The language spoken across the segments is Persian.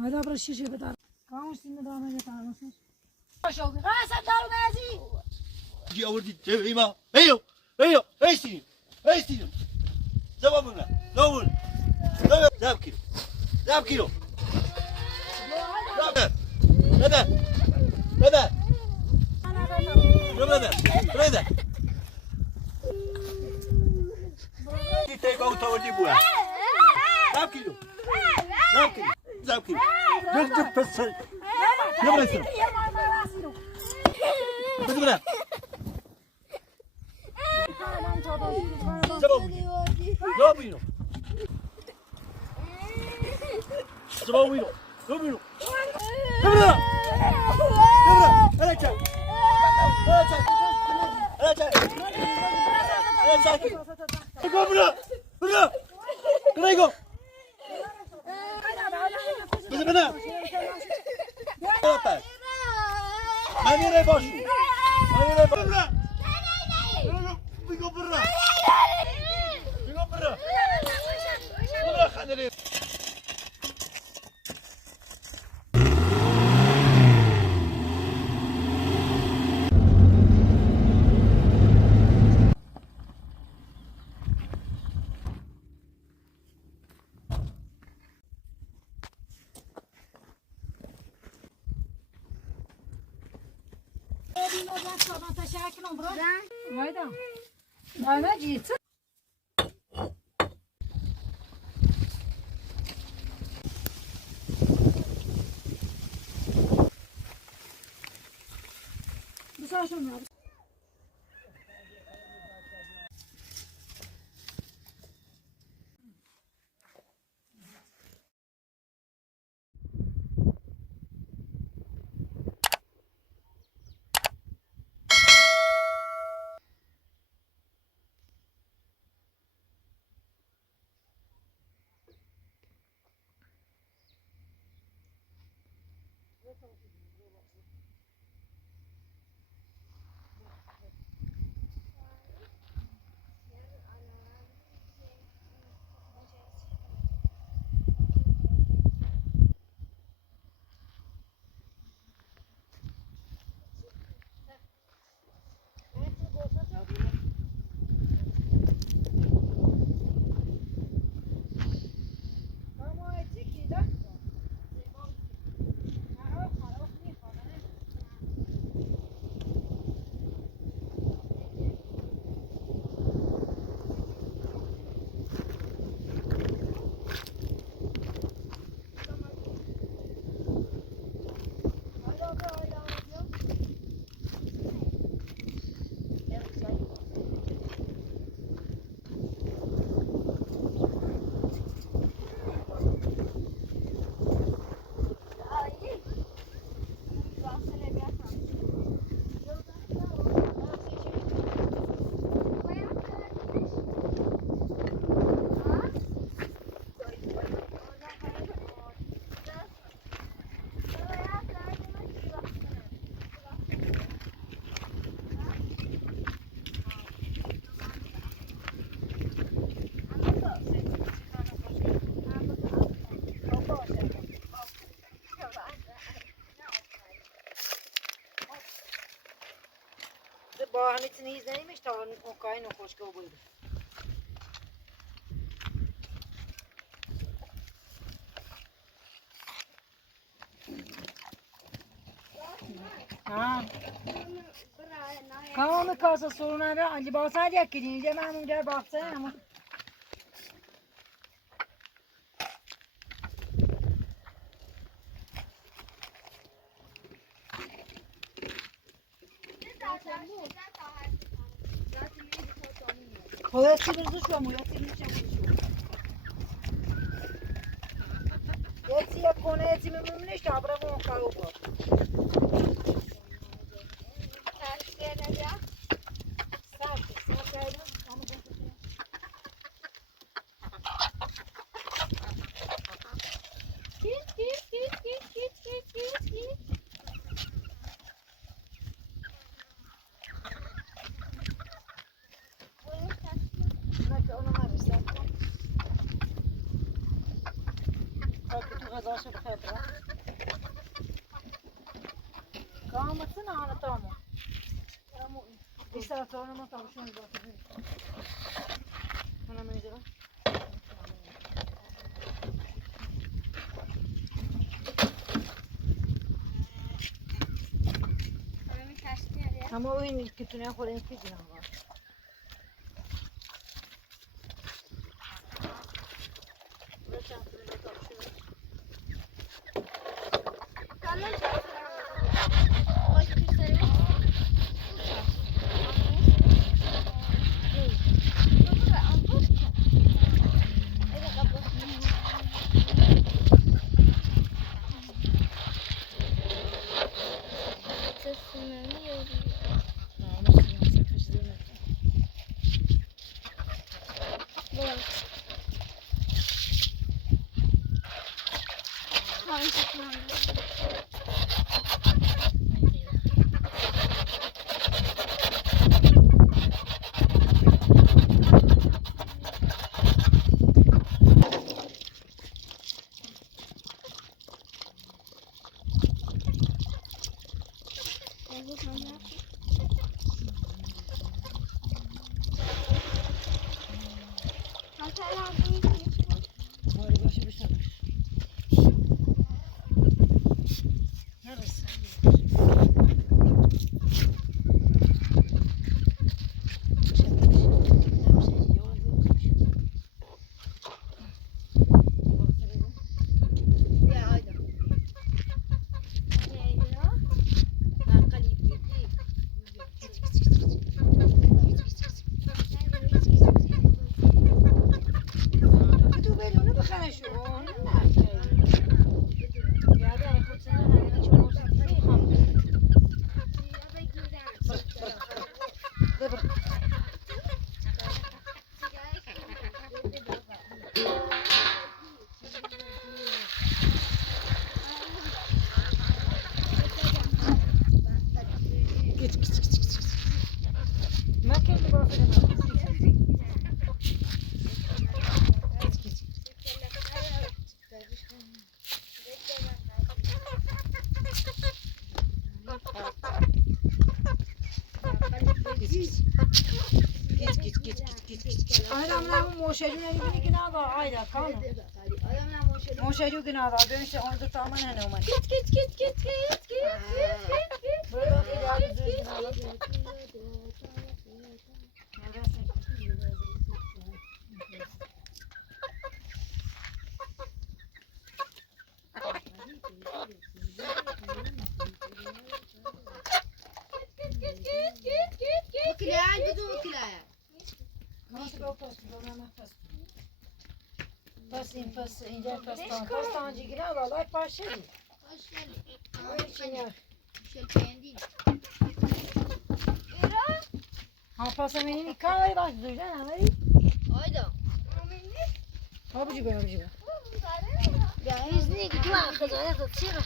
هذا برا الشيشة بدار كاموس سنة دامه يتعامل ما شاء الله قاسم دارو نازي جي أوردي تبعيما أيو أيو أيستينو أيستينو زوامنا زوامنا زاب كيلو زاب كيلو زاب هذا هذا هذا هذا تيجي أو تودي بوها زاب كيلو زاب كيلو زاب كيلو جد بس يا مرسل بدنا زبابينو زبابينو زبابينو بدنا بدنا أنا جاي أنا جاي أنا جاي أنا جاي بدنا بدنا كريجو بدنا ماني ريباشو ماني ريباشو بيجو برا بيجو برا برا خليني Hayda. Hayda git. Bu saçma mı? با همه تنیز نمیش تا اون کاری نخوشگاه بود. کام کاسه سرونه را علی باسد یک کنیم من اونجا باخته همون باید چی برزو شو موید چی میشه یه چی یک کنه یه چی میمونیش تا برای اون کارو بود غذاشو بخیر برا قامتن آن تامو بیشتر تو ما تامشون داشتیم انا میذارم اما این که تونه خورین کی جناب موشجو که نادر بینش آن دو تا من هنومن پس اینجا پستان جیگرا والای پاشه دی ها پس منی کاری باش دوجا نماری آیدا ها بجی برو یا ایزنی که تو خجالت چی را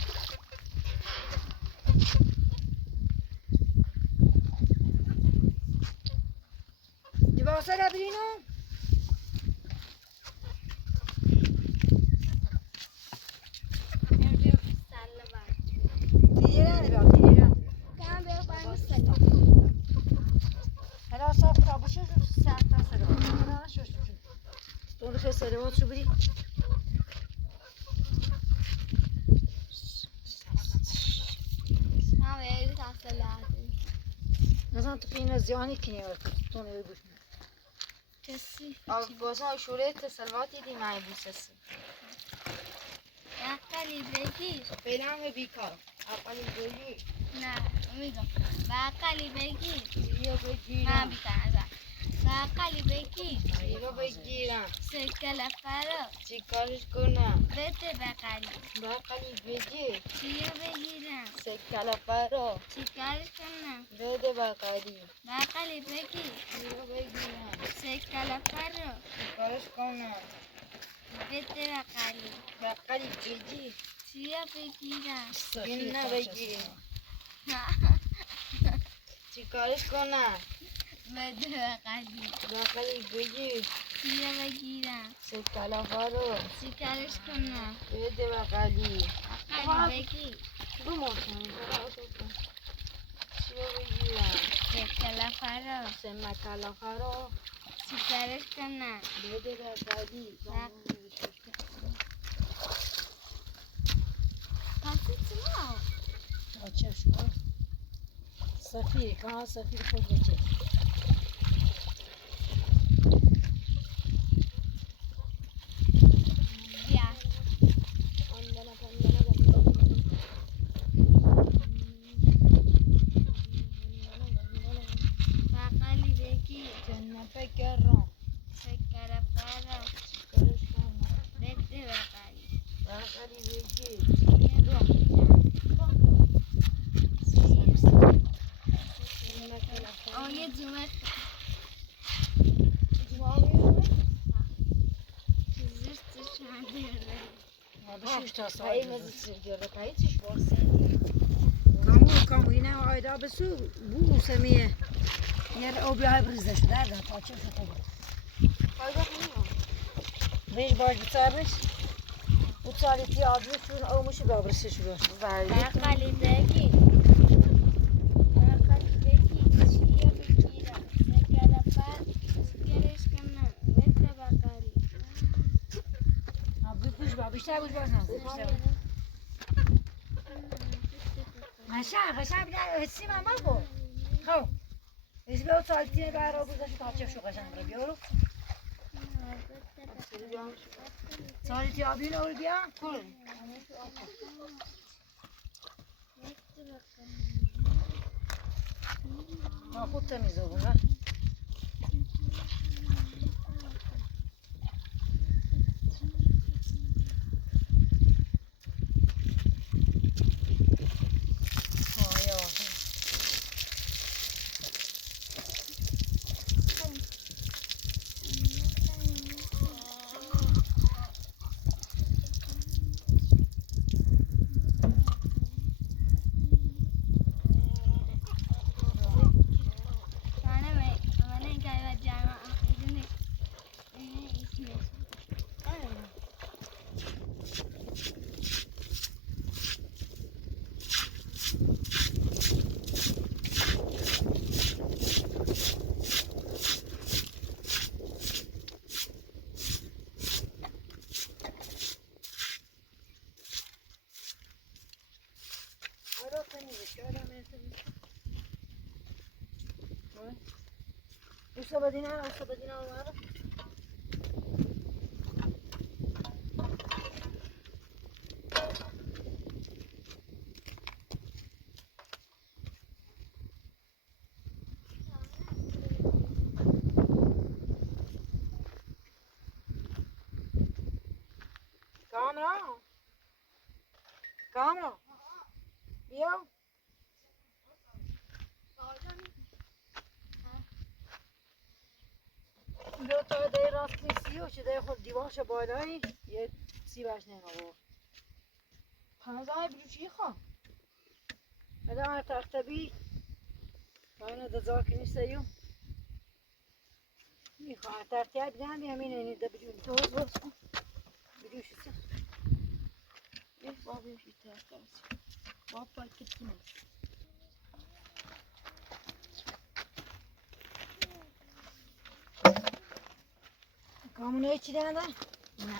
جبا سر برینو سلامات شو بدی هم ایلی تحصیل لحظه مثلا تو خیلی زیانی کنی تو نیوی کسی بازم شوره تسلواتی دی مای بوسسی بقلی بگی فعلا همه بیکار اقلی بگی نه میگم بقلی بگی یا بگیرم من بیتنزم بقلی بگی یا بگیرم سکل فرا چی کارش کنم بده بقلی بقلی بگی چیه بگیرم سکل فرا چی کارش کنم بده بقلی بقلی بگی یا بگیرم سکل فرا چی کارش کنم بده بقلی بقلی بگی چیه بگیرم این نبگیرم چی کارش کنم بده بقلی بقلی بگی چیه بگیرم سکلافا رو چیکارش کنم بده بقلی عقلی بگیر رو ماشین چیه بگیرم کلافه رو سمکلافا رو چیکارش کنم بده بقلی پسی چما بچه شما سفیر که سفیر خود بچه بیا بقلی بگیر جنه فکرم کلافه رو چیکارش کنم بده بقلی بقلی بگیر آیه جمعه زرتش بشوش تا پایی ساعت مزی سرگیره پایی چیش بارسه کامو اینه آیدا بسو بو سمیه yer o bir ay brizdeş nereden kaçıyor şu tabi. Beş baş bitarmış. Bu tarihti adlı şunun olmuşu bir abrisi şu. بقلی بگیر بقلی بگیر چیه بگیرم کلافه چیکارش کنم بده بقلی Ha büyük kuş var. İşte kuş var sen. Aşağı bir daha etsin ama bu. Ho. Biz bir o tarihti beraber burada şu kaçıyor şu kaçan buraya diyoruz. Tarihti abi ne oldu ya? Ha bu temiz oldu ha. Usta badina var. Kamran. بیا. دو تا در راست نیستی و چه در خود دیوارش بالایی یه سیبش نمی‌آورد. پنزه بروچی خواه ادامه تختبی باید دزار کنی سیو میخواه ترتیب بدن همین اینی ده بجون دوز باز کن بجوش سه یک بابی شیطه اکرسی باب پاکت کنم کامونه چی دنده؟ نه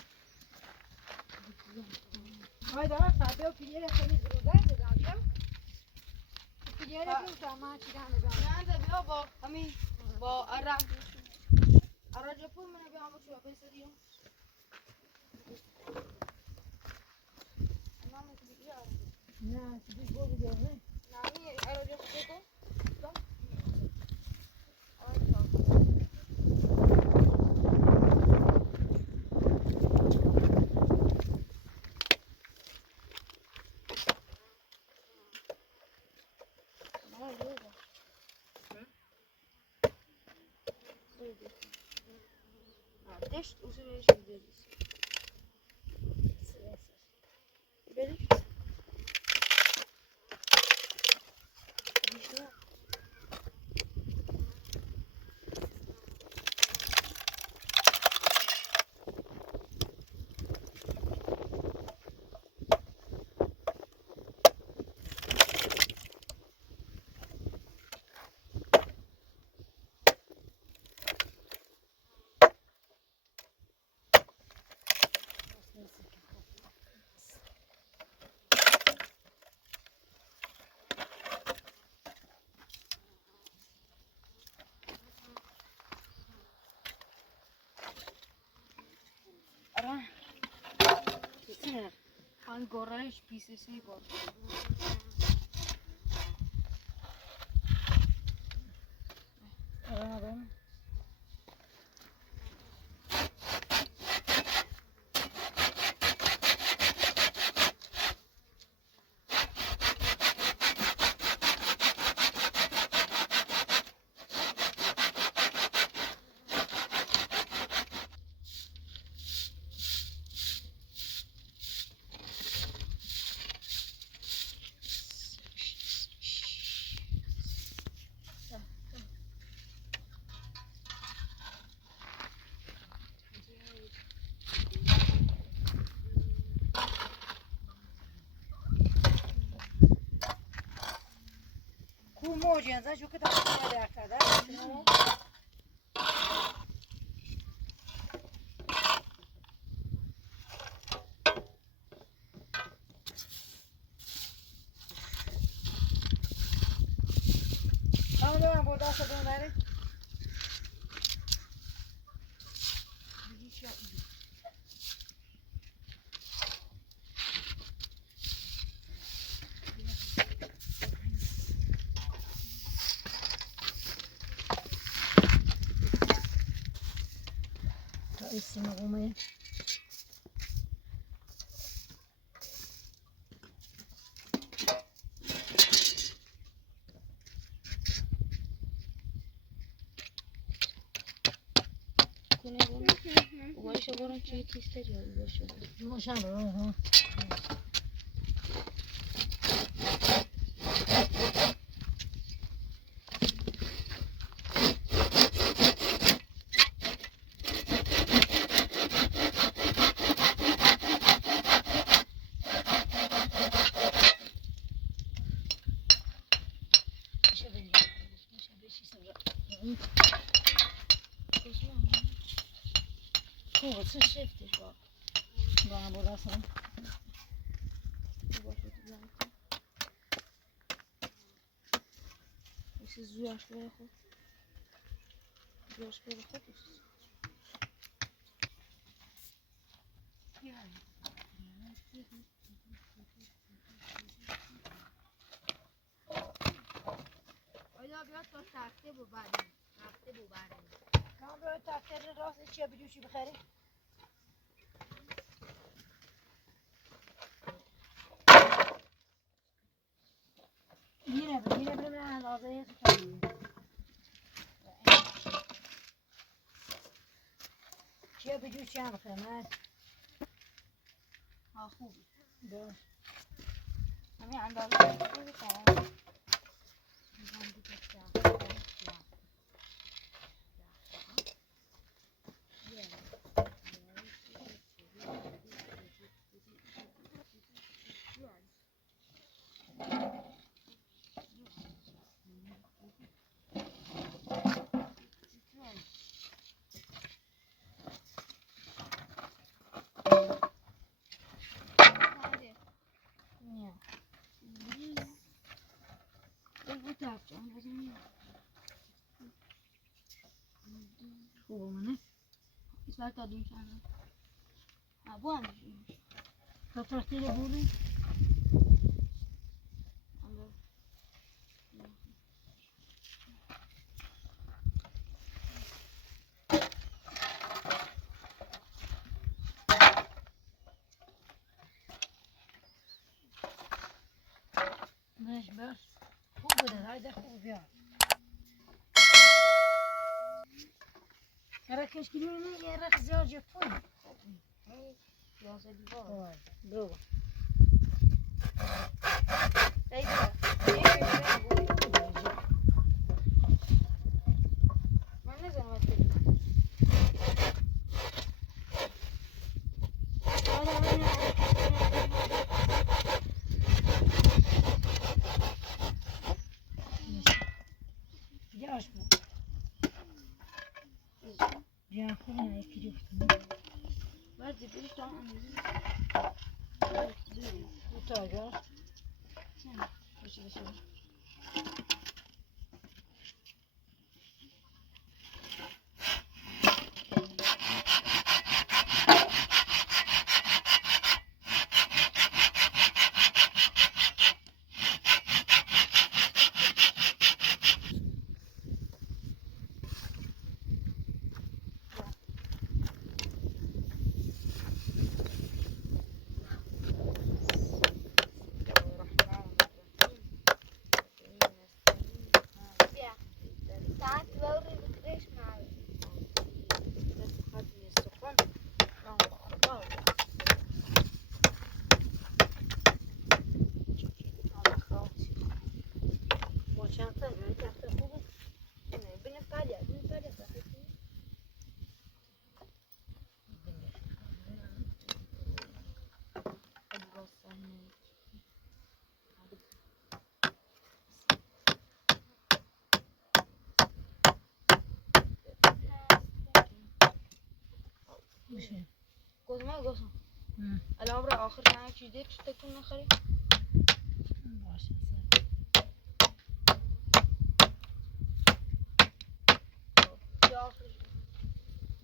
های دارم فرده و پیلیه خیلی زروده دادم بیم پیلیه رو بیم تا من چی دنده دارم نه بیا با همین با عراج پول منو بیا همون شو پیسه دیم نه چیزی بودی نه نامی عراج پول کن Dešt uzmeš i dediš. Vidiš? Vidiš ja? سینه Han gorralish pieces var. Anladım. Mojan, znaš u kada se ne reka, da? Tamam da burada sabunları. Isima gumaya. Kune bunu. Uğraşa borun çiğ isteyeceğiz. Uğraşa. Yumuşak o. Co szybciej go. Bana burasını. Siz zuyaşlara koy. Zuyaşlara koy. حالا بیا تا تخته ببریم تخته ببریم Tamam böyle takdirde rast içebiliyor şu bixeri. Yine bir ben ağzıya tutalım. Çebiliyor şu an bixeri. Ha خوب. Dur. همین اندازه خوبی کنم. میگم دیگه تخته خوبه منه. İsmail tadayım sana. Ha bu anne. Ta takdirde buldun. Anladım. Neyse bas. خوب بده haydi خوب ya. Ara keşkiliğini yere kızarca koy. Yasa divar. Koy. Bravo. Teyze. Ben ne zaman ettim? Yavaş bu. Ya kuruna ekiliyor. Ben de bir tane Bu tarafa. گفتم گفتم ام. الان برای آخر تنها چیزی پیش تکون نخوری باشه یا آخرش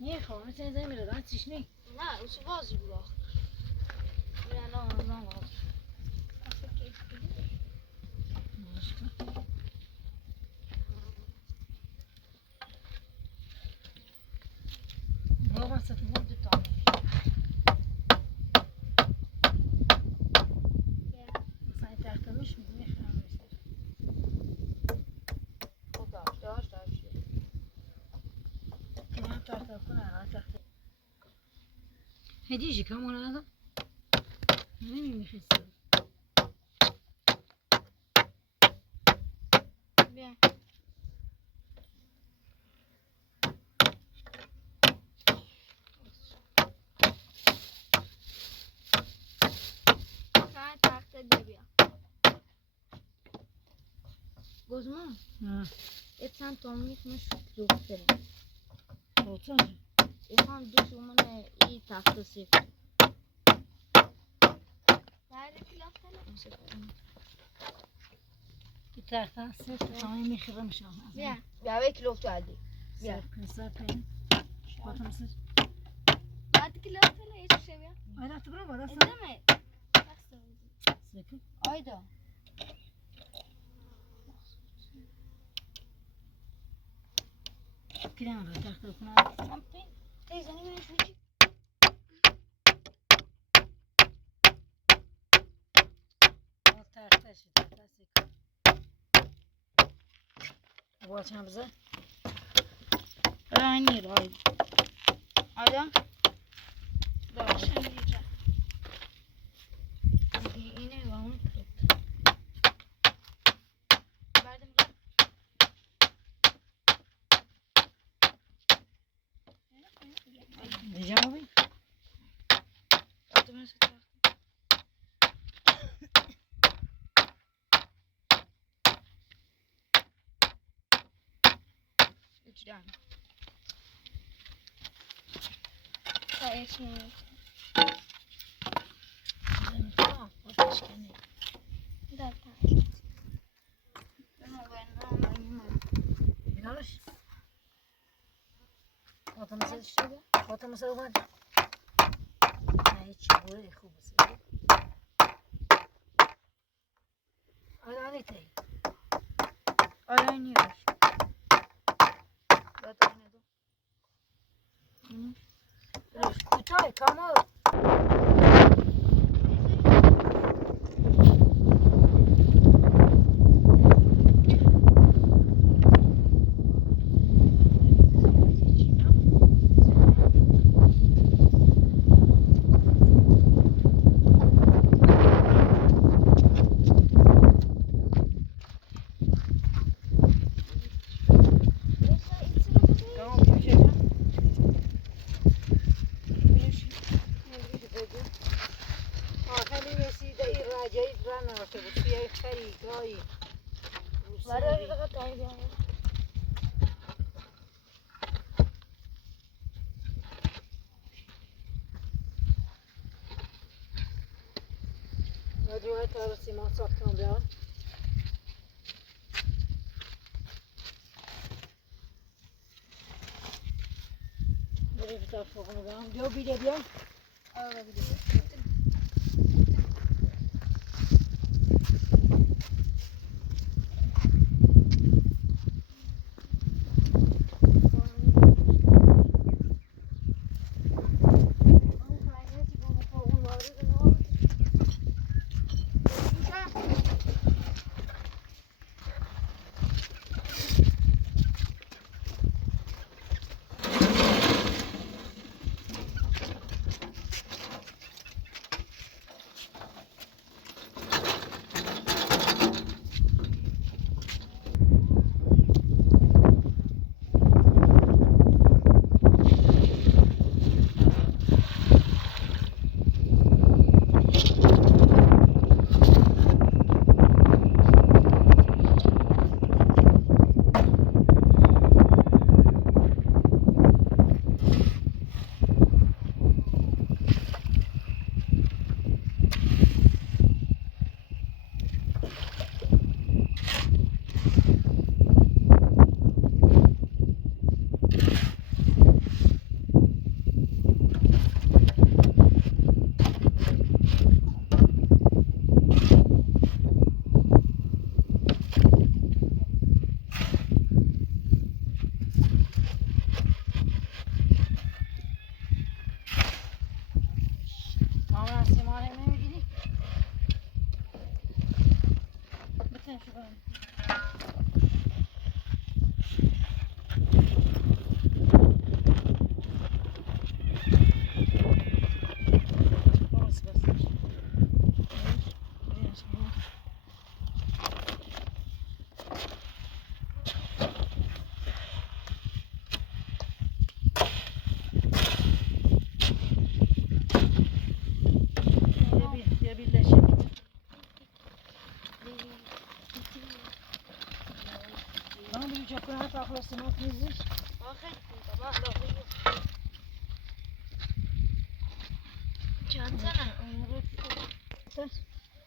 نیه خواه مثل زمین رو راستش نی نه اوسی بازی بود آخر میرن آن بازی آخه کیف کنی بابا ستو بود تامه مثلا تختمش میخوام خب داشت نه تخته کنه نه تخته هدیجی کمون هذا نمیخواد بیا نه تخته بیا گفتم ها اتسان تومنیت مش لوکتره توصل اتسان دوست من ای تخته سیف بعد کلافتنه این تخته سفت تمام میخوام شام بیا بیا یک لوکت عادی بیا سفت باتم سر بعد کلافتنه ایش بیا آره تو برو بالا سر ازدمه تخته سکه آیدا کدام رو تخته کنم من پین تیزنی منش میچی تخته شد تخته سکه باتم بزن رانی رای آیدا باشه میره اینه و اون بعدم دیجا ببین آتو من ست وجدان تا ایش میره آتش کنی داد تنگ بیناش باتم سر اومد نه هیچی بوره خوب است آره آره تی آیا نیروش داد اینه دو روش کوتاه کامل برای دقیقه تایی بیانه Radyoya tarafı man saktan bir an. Böyle bir tarafı onu ben. Diyor bir de diyor. آره بیده من سیمان نمیگیری بتن شو کنم سیمان میزیش آخه بابا لا چند تنه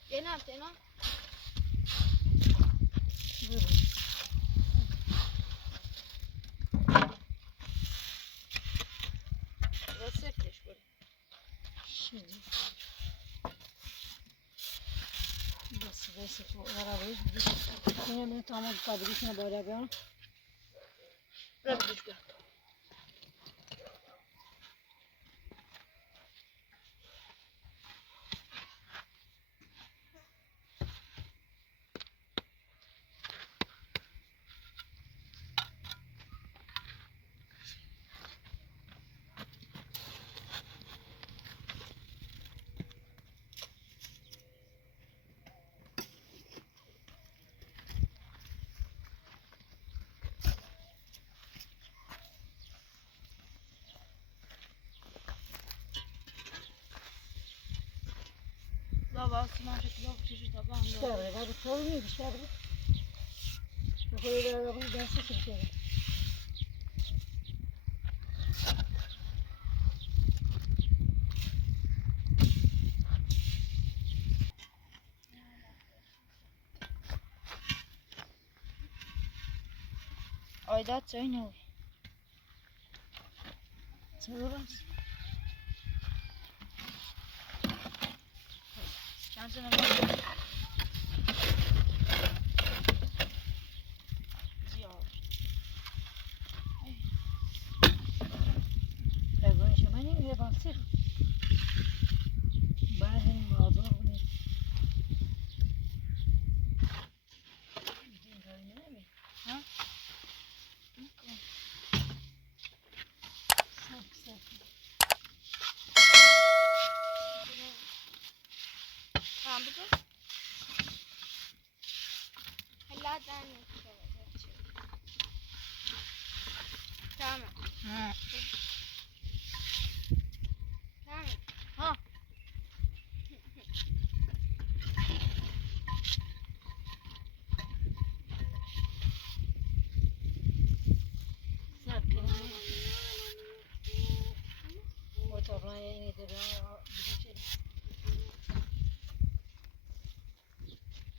اینا اینا واسطش بود شدی بس ورابی اینو من تمام کابلیش نباید بیام رابطش بیاد بابا سیمان شکل بکشی تا با هم بیشتر بگه طوری بیشتر بگه بخوری در واقعی دستی شده Aydat söyle. Söyleriz. Şansına bak. Pegou chama nem ia partir. Bairro mağdur bunu. Ha? Tamam bu da. Hala tane. Tamam. Ha. Tamam. Ha.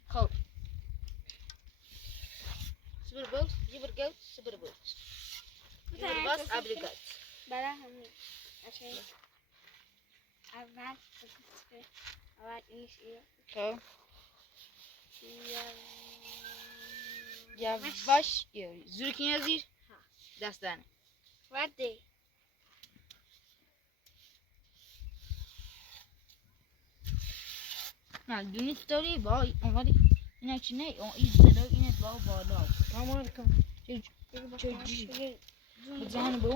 Goed. Superboot, supergoat, superboot. Superbas, abrigat. برای همین عشان اول بگذره اول اینش ایه Goed. یا Yavaş. Zürkin yazıyor. Dastane. وده نه دونیت داری با اومدی اینا چی نه اون این صدا اینه با بالا Tamam kım. چه بزن بو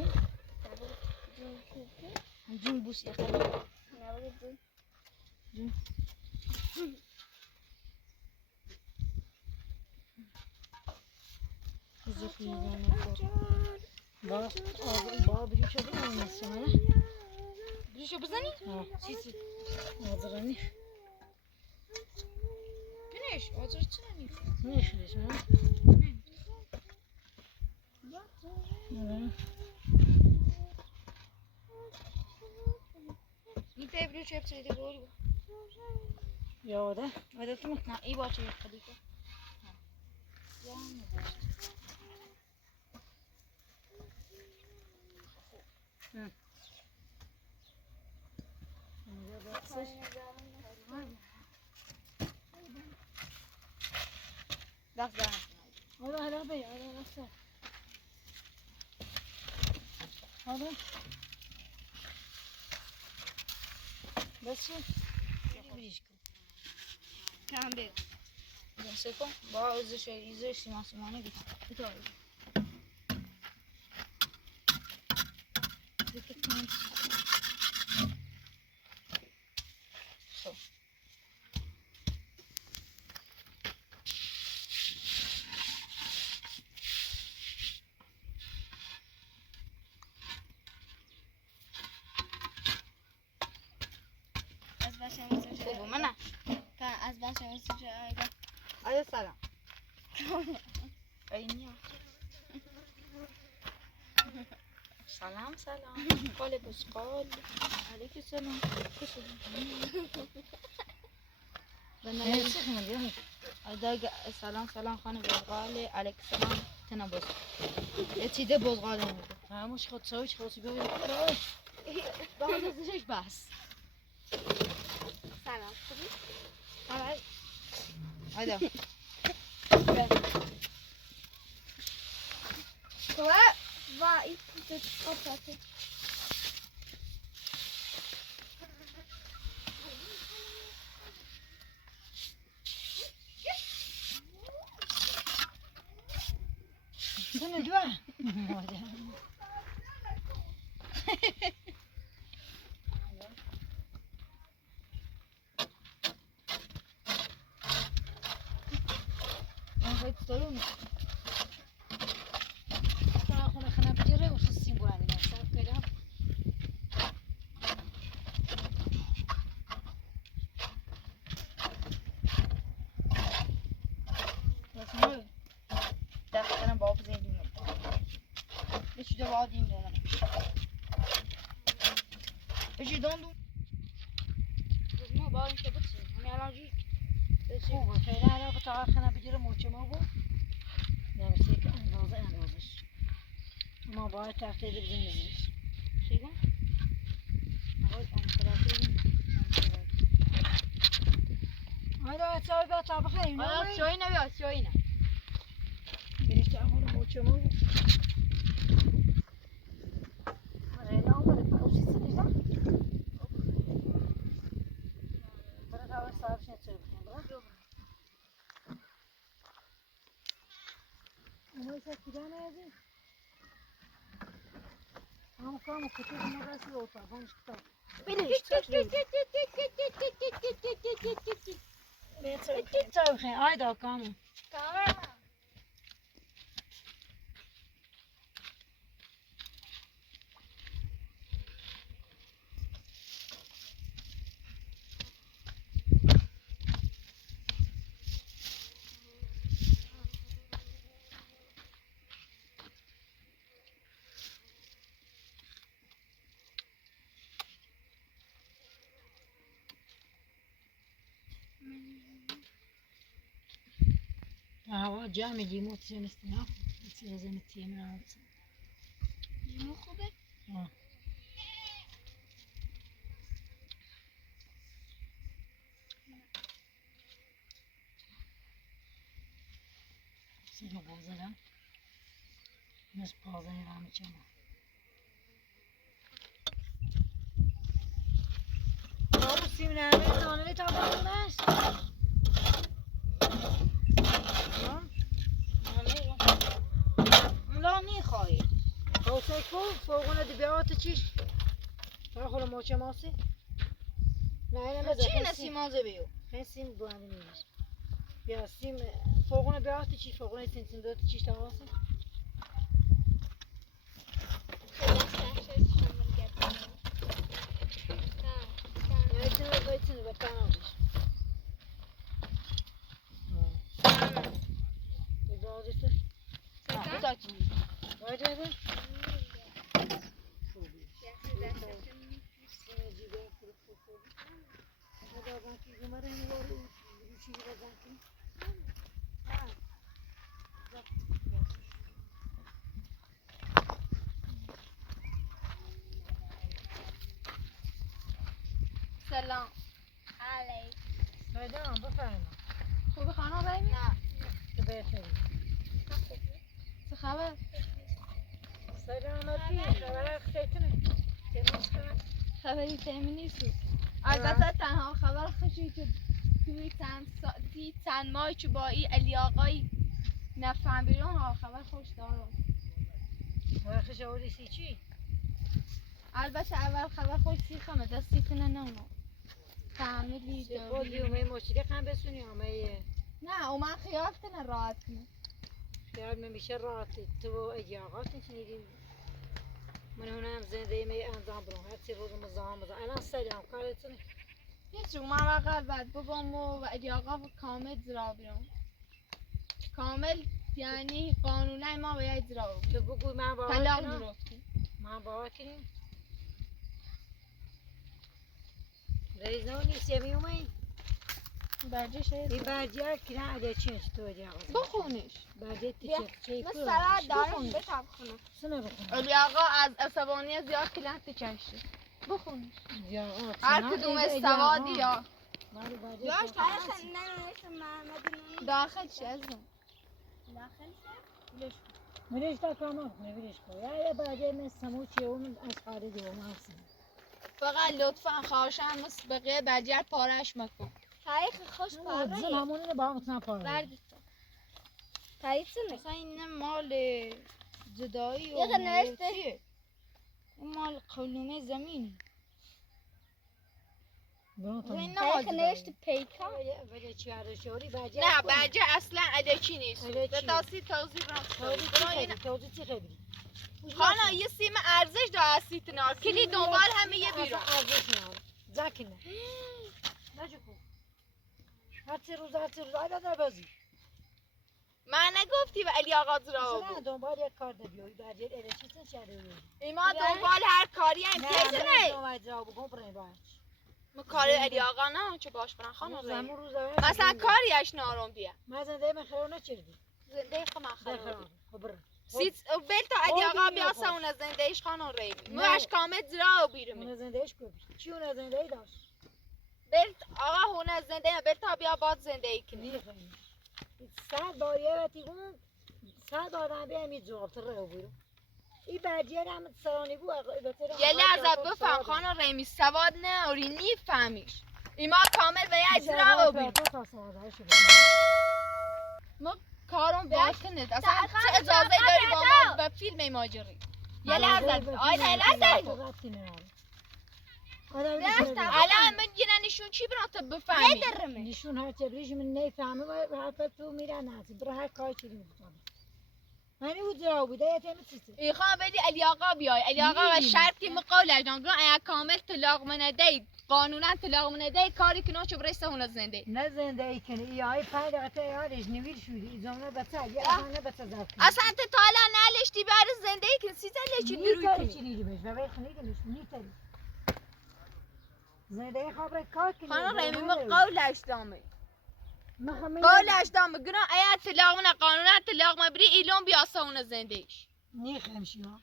جون بوس یا خاله جون Zıfır yüzüne bak. Bak bir şey değil mi sana? بریشو بزنی؟ Ha. سیسی Hazırlanır. بینش آزار چه نمی؟ Ne işliyorsun ha? این تای بریشو هپسه دیگه بولی Ya o da. هذا تو نه ای باشه خدیکه یا دست دارم Hadi hala bey, hala nasıl? Hadi. Basın. بریش کن. کم بگو. جنسه کن با ایزش سیمان سیمانه بیتن بطور. خب از بچه مثل چه خوبه منه از بچه مثل چه آیا سلام اینیا سلام سلام قال بسقال علیک سلام چی خیلی؟ داگ سلام سلام خانم بسقال علیک سلام تنا بس چیده بسقال نمیده همش خود سویچ خودی بگیر. بعد ازش بس سلام خوبی؟ آیدا و این خطاته سن دوا. من دارم خونه بگیره و خصیم بودیم. سب کردم. Nasıl? Derslerine bağlı zengin yok. Hiç de bağlı değil mi? Hiç dondum. Kızma bağlı işte bitsin. Hani alerji. خوبه فعلا را به طاقت خونه بگیره موچما بود. نمیشه که اندازش. ما باید تخته بزنیم زیرش. Şey mi? Ağır antrenörü mü? Haydi çay به طبخه اینا. Ağır şöyle bir şöyle. بریش تاخون موچما بود. اینا اومده پاوشی سیدیشم. برای تاوش صاحبش نچه بکنم برای. اونو ایسا کجا نیازی؟ همون کامو کتوب مدرسی رو اتاقانش کتاب. بلیش چای بخیر آیدا کامو. هوا جامع لیمو تونستی نه؟ چیزی زمین تیم راست. لیمو خوبه؟ سیگار بازدارم. مش بازاری را میچنم. بابا سیم نمیده دانه تا بخونش. لا نخواهی. حسین کو فوقونه دیبیات چیش؟ تا خود موچه ماسی؟ نه اینم چی نسی مازه بیو؟ خیلی سیم بلند میمیش. بیا سیم فوقونه بیات چی فوقونه سیم دوت چیش تا ماسی؟ Baytını ve kanamış. Güzel işte. Bu da kim? Hadi hadi. سلام علیک سلام بفرما. خوبی خانم ببین؟ نه که بهتری. چه خبر؟ سلامتی خبر خیتونه. تمیز خبر. خبری فمینیست بود. البته تنها خبر خوشی سی چند ماه چو با ای علی آقای نفهم بیرون ها خبر خوش دارم. وقتش آوردی سی چی؟ البته اول خبر خوش سی خمه دستی کنه نه فهمیدی خودی اومه مشتری خم بسونی اومه نه او من خیال کنه راحت کنه خیال میشه راحتی تو اگه آقا نشنیدیم من هنم زنده می انجام برم هرچی روز مزاحم الان سلام کارتون هیچ من وقت بعد بگم و علی آقا کامل زرا بیرون کامل یعنی قانونه ما باید زرا تو بگو من باور طلاق کنم درستی من باور کنیم رئیس نو نیست یه میومه برجه شد این برجه که نه اگه چیش تو اگه آقا بخونش برجه تیچه چه من کنم سرات دارم بتاب خونه سنه بخونم علی آقا از عصبانی زیاد کلنت چشتی بخونش یا آقا هر کدوم سوادی یا یاش تاریخ ننوشت محمد داخل شزم داخل مریش تا کامان مریش کو یا بعدی من سموچی اون از خارج و ماست فقط لطفا خواهشم مثل بقیه بجر پارش مکن تاریخ خوش زن پاره همون رو با هم تنها پاره بردی تاریخ نه مثلا این مال جدایی و یه نوشته. چیه؟ اون مال قلومه زمینی و این نه مال تاریخ نوشت جدایی. پیکا ولی چی عروشوری برجه نه بجه اصلا عدکی نیست عدکی. به تاثیر توضیح توضیح چی خیلی خانه یه سیم ارزش داره از سیتنار کلی دنبال همه یه بیرون ارزش نداره زکنه نجکو هرچی روز عدد بازی من نگفتی به علی آقا زرا نه بود دنبال یک کار بیایی برجه ارشیتن شده ایما دنبال هر کاری هم پیش نه نه دنبال جواب بکنم باش ما کار علی آقا نه چه باش برن خانم زمون روز مثلا کاریش نارم بیا من زنده من خیلی نچردی زنده خو من خراب خبر سیت بیل تا علی آقا بیاسه اون زنده ایش خانم ریمی موش کامت زرا بیرمی اون زنده ایش کو چی اون زنده ای داشت بیل آقا هون زنده بیل تا بیا باد زنده ای کنی نیخوام سال باریه وقتی اون سال بارم بیامی جواب تر رو بیرو این برجه هم سرانی بو یه لحظه بفهم خانم ریمی سواد نه اوری نیفهمیش ایما کامل به یه زرا بیرم ما کارم باکنید اصلا چه اجازه داری با ما به فیلم ماجری یه لحظه آیده لحظه الان من یه نشون چی برات بفهمی نشون هر چه بریش من نفهمه و حرف تو میره نازی برای هر کاری چیزی میکنه من او جواب بوده یا تیم چیزی ایخوام بدی علی آقا بیای علی آقا و شرطی مقاله جان اگه کامل طلاق منده قانونا طلاق منده کاری کنه چه برسه اون زنده نه زنده ای کنی ای های 5 دقیقه یادش نویر شدی زمان بچه یه اصلا بچه زرد اصلا تو تالا نلشتی بر زنده ای کن سیزه لچی دروی نیتاری چی نیدیمش و بای خنیدیمش نیتاری زنده ای خبره کار کنی خانم ریمی ما قولش دامه مخمه قولش دامه گنا ایا طلاق من قانونا طلاق مبری ایلون بیاسه اون زنده ایش نیخمشی ها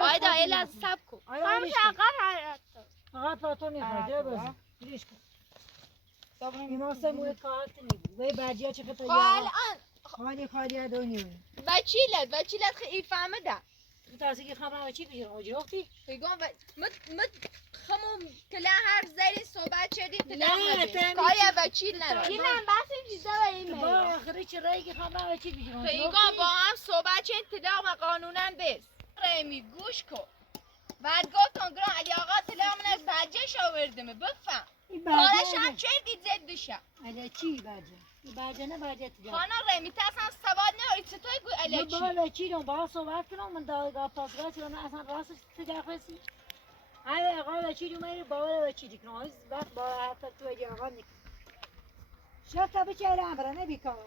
آیدا ایلا سب کن خامش آقا حرارت آقا پاتو نیخواد جا بازی بریش کن ایما سموه کارت نیبود وی برجی ها چه خطا الان خالی خالی ها دونیوی بچیلت خیلی فهمده تو تاسه که خبر چی بگیر آجی اختی پیگام مت خموم کلا حرف زدی صحبت کردیم طلاق نه، مبری تمیز کایا بچیل نرو این من بحث چیزا به این با آخری چه رایی که خبر چی بگیر آجی پیگام با هم صحبت کردیم طلاق و قانونا بس ریمی گوش کن بعد گفتم گرام علی آقا طلاق من بجش آوردمه بفهم کارش هم چردی زدشم علی چی برجه برجه نه برجه تجا خانم ریمی تا اصلا سواد نهاری چطور گوی من علی چی بالا چی رو با صحبت کنم من دادگاه پاسگاه چی رو اصلا راستش تجا خواهی ای آقا چی رو میری بالا چی دیگه نه وقت با حتی تو اگه آقا نیک شب تا بچه را برا نبیکار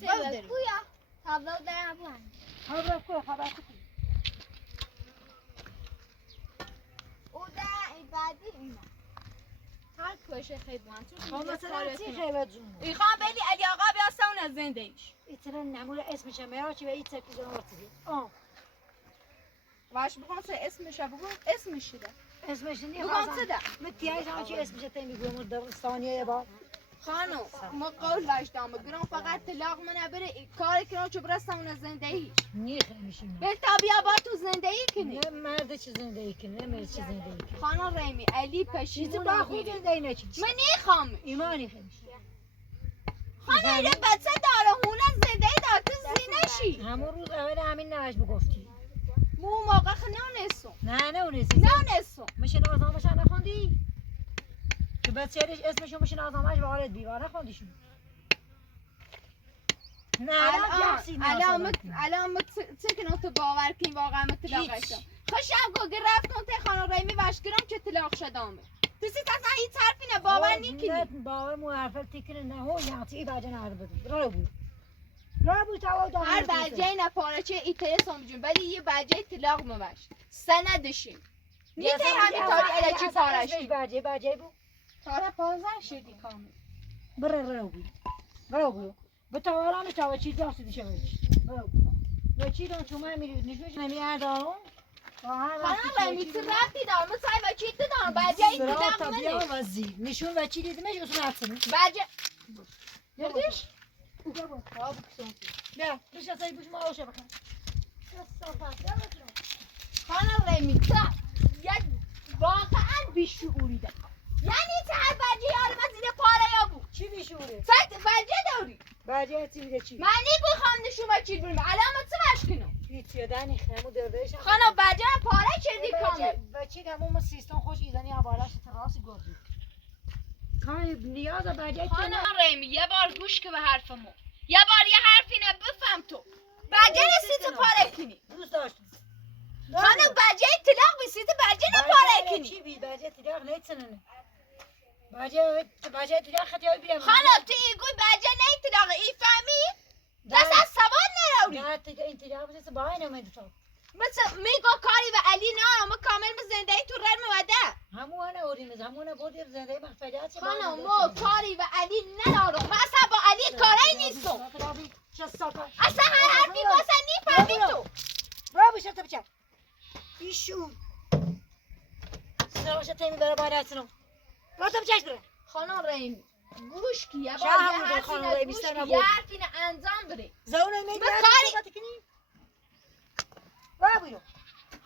سوال کویا تابلو در ابوان خبر کو خبر کو او در بعدی اینا هر کوشه خیلی ها مثلا چی خیلی جون ایخوام بدی علی آقا بیاسته اون از زنده ایش ایتنا نمول اسمش میاد چی به این تکوزه آورتی واش بگم سه اسمش بگو اسمش شده اسمش نیست بگم چه ده متیای جان چی اسمش تمی میگم در ثانیه بعد خانم ما قول داشتم گرام فقط طلاق منه بره کاری کنم چه برستم از زندگی نیخ میشیم بهتا بیا با تو زندگی کنی نه مرد چه زندگی کنی نه مرد چه زندگی کنی خانم ریمی علی چیزی پشیمون با خود زندگی نچی من نیخوام ایمانی خیلی خانم ایره بچه داره هونه زندگی داره تو زینشی همون روز اول همین نهش بگفتی مو موقع نانستم نه اونیسی نانستم میشه نازامش نخوندی که بچه‌ش اسمشون میشه نازامش وارد بیوار نخوندیشون نه الان چه کنم تو باور کنی واقعا من طلاق شدم خوشم گو رفتم ته خانم ریمی وشگرم که طلاق شدم تو سی اصلا هیچ حرفی نه باور نیکنی نه باور موفق تکنه نه هو یعنی بعد نه بود را بود هر بجه نه پارچه ایتای سامجون ولی یه بجه طلاق موش سندشیم نیته همین تاری الچی پارشی بجه بود تاره پازن شدی کامل برو بود به توارم تا چی داشتی دیشه برو و چی دون شما میری نشوش نمیاردارم خانم ریمی تو رفتی دارم من سای و چی دارم بجه این طلاق منه نشون و چی دیدمش اصلا حدسنی بجه یادش بیا بشه سای بوش ما آوشه بکن خانم ریمی تا واقعا بیشعوری ده یعنی چه هر بجه یارم از این پاره یا بود چی بیشوره؟ سایت بجه داری بجه چی میده چی؟ معنی گوی خواهم نشون با چی بریم علامت چه مشکنم هیچ یادنی خیمو دردهشم خانم بجه هم پاره کردی کامل بچه همون سیستان خوش ایزانی عبارش تراسی گردی کاری نیاز بجه خانم ریمی یه بار گوش که به حرفمو یه بار یه حرفی نه بفهم تو بجه رسید تو پاره کنی دوست داشتم خانم بجه طلاق بسید بجه نه پاره کنی چی بی بجه طلاق نیتسننه بجه طلاق خطی های بیرم خانم تو ایگوی بجه نه طلاق ای فهمی؟ دست از سواد نراوری نه این طلاق بسید با این اومده تو مثل میگو کاری و علی نه اما کامل به زندگی تو رر موده همونه اوریم همونه بودیم زنده مخفلیت خانم ما کاری و علی ندارم من اصلا با علی کاری نیستم اصلا هر حرفی واسه نیفهمی تو برو بشه تو بچه ایشون سراغش تیمی بره باید هستنم برو تو بچهش بره خانم ریم گوش کی یه بار یه حرفی نه انجام بره زونه میگه کاری برو بیرو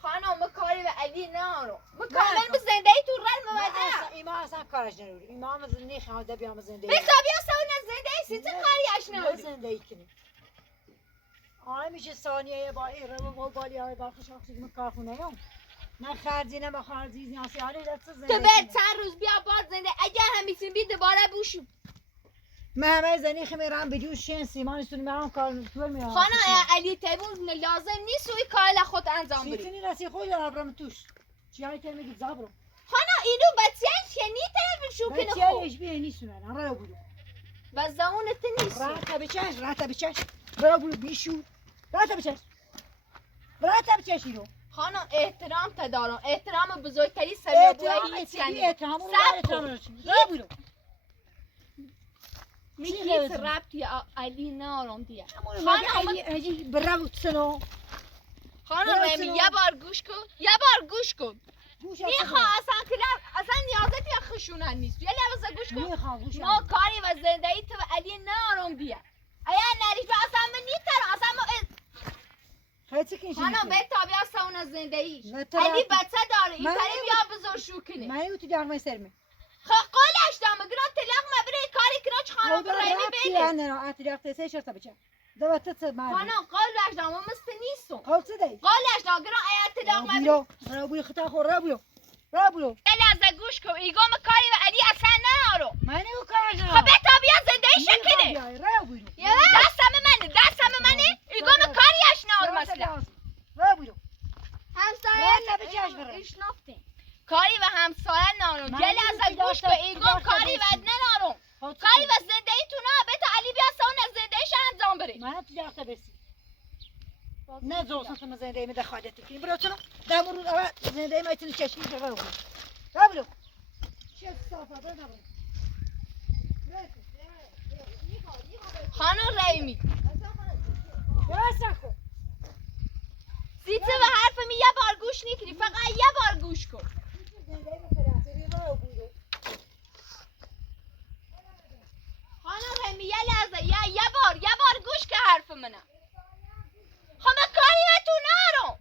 خانم ما کاری و علی ندارم ما کامل به زندگی تو رر موده ایما اصلا کارش نروری ایما هم زندگی خواهده بیام زندگی حسابی اصلا زندگی سی چه کاریش نروری زندگی کنی آره میشه ثانیه با ایرم و بالی های باقی شخصی که من کارخونه هم من خرجی نه با خرجی نیاسی حالی دست زندگی تو به چند روز بیا باز زندگی اگر همیتون بی دوباره بوشو من همه زنی خمیرم به جوش شین سیمان استونی میرم کار طور میرم خانم علی تبون لازم نیست سوی کار خود انجام بری سیتونی رسی خود دارم توش چی هایی که میگید زبرو خانم اینو بچه‌اش که نیتر بشو کنه خب بچه‌اش بیه نیستونن را بودو و زمانت نیست راحت بچه‌اش را بودو بیشو راحت بچه‌اش اینو خانم احترام تا دارم احترام بزرگتری سریعه هیچ یعنی احترام را بودو میگید ربطی علی نارم دیگه خانم اجی برو سنو خانم ریمی یه بار گوش کن میخواه اصلا کلر اصلا نیازت یا خشونت نیست یه لحظه گوش کن ما کاری و زندگی تو علی نارم بیا ایا نریش با اصلا من نیتر اصلا ما خانم به تابی اصلا اون زندگی علی بچه داره این کاری بیا بزار شو کنه من او تو درمه سرمه قولش دام گران طلاق ما بره کاری کناچ خانم ریمی بله نه اطلاق تسه شرطه بچه دوات مرد خانم قولش دام مست نیستم قول چه دی قولش دام گران ایا طلاق ما را بوی خطا خور را بولو یه لحظه گوش کن ایگام کاری و علی اصلا نارو من او کار نه خب بتا بیا زندگی شکنه را بولو دستم منه ایگام کاریش نارو مثلا را بولو همسایه ایش نفتیم کاری و همسایه نارو یه لحظه گوش کن ایگام کاری و نارو کاری و زندگی تو نه بتا علی بیا ساون زندگیش انجام بره من تو جاخته برسی نه زوستان تو زندگی می دخالت کنی برو چنو دمون رو اول زندگی ما ایتونی چشمی رو رو را بولو چه صافه برو نبرو خانم ریمی راست کن سیته و حرفمی یه بار گوش نکنی فقط یه بار گوش کن منه خب من کاری به تو نارم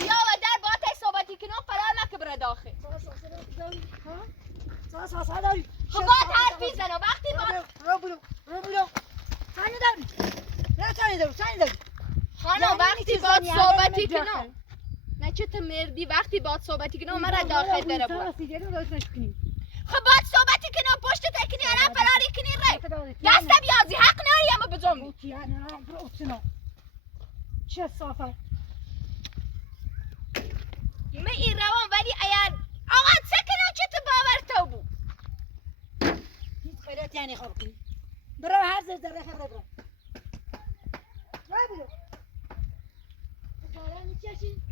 یا و در باته صحبتی کنم قرار نکبره داخل ساسا داری خب باید حرفی زنم وقتی باید خانم وقتی باید صحبتی کنم نه چه تو مردی وقتی باید صحبتی کنم مرا داخل داره بود خب باید صحبتی کنم پشت تکنی الان فراری کنی ره دست بیازی حق ناری اما بزنبی چه صافه من این روان ولی اگر آقا سکنم چه تو باور تو بود هیچ خیلیت یعنی خواب کنی برو هر زر زره خبره برو برو کارا میچشی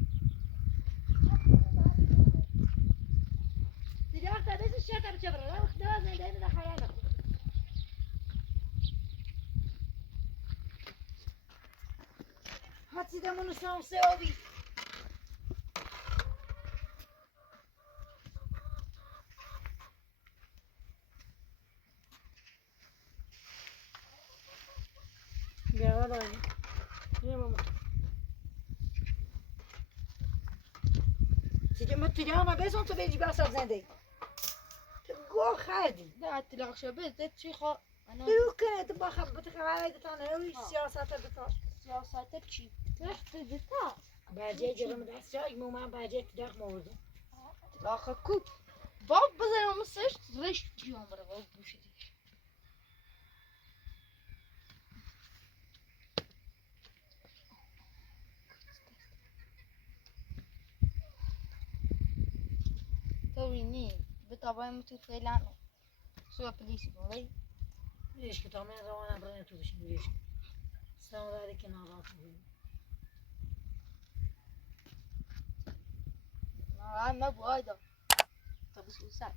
دیگه وقت بسی شکر چه برو وقت دواز نده بده خیال نکن حدسی دمونو سامسه آبی بیا بالا بیا ماما دیگه همه بزن تو بری بسار زنده تو گوه خردی نه اطلاق شبه زد چی خواه برو کنه تو با خب بتخواه دتانه روی سیاست بتاش سیاست چی؟ وقت دتا برجه جرم دست جای مومن برجه تدخ موردم اطلاق کو باب بزنم سرش رشت جیام بره باب بوشه دیگه تو بینی به طبعا متو فعلا سوى پلیسی بایی میش که تا من روانم برای تو بشین میش سلام داری که ناراحت بودی نه ما بایدا تا بسو سر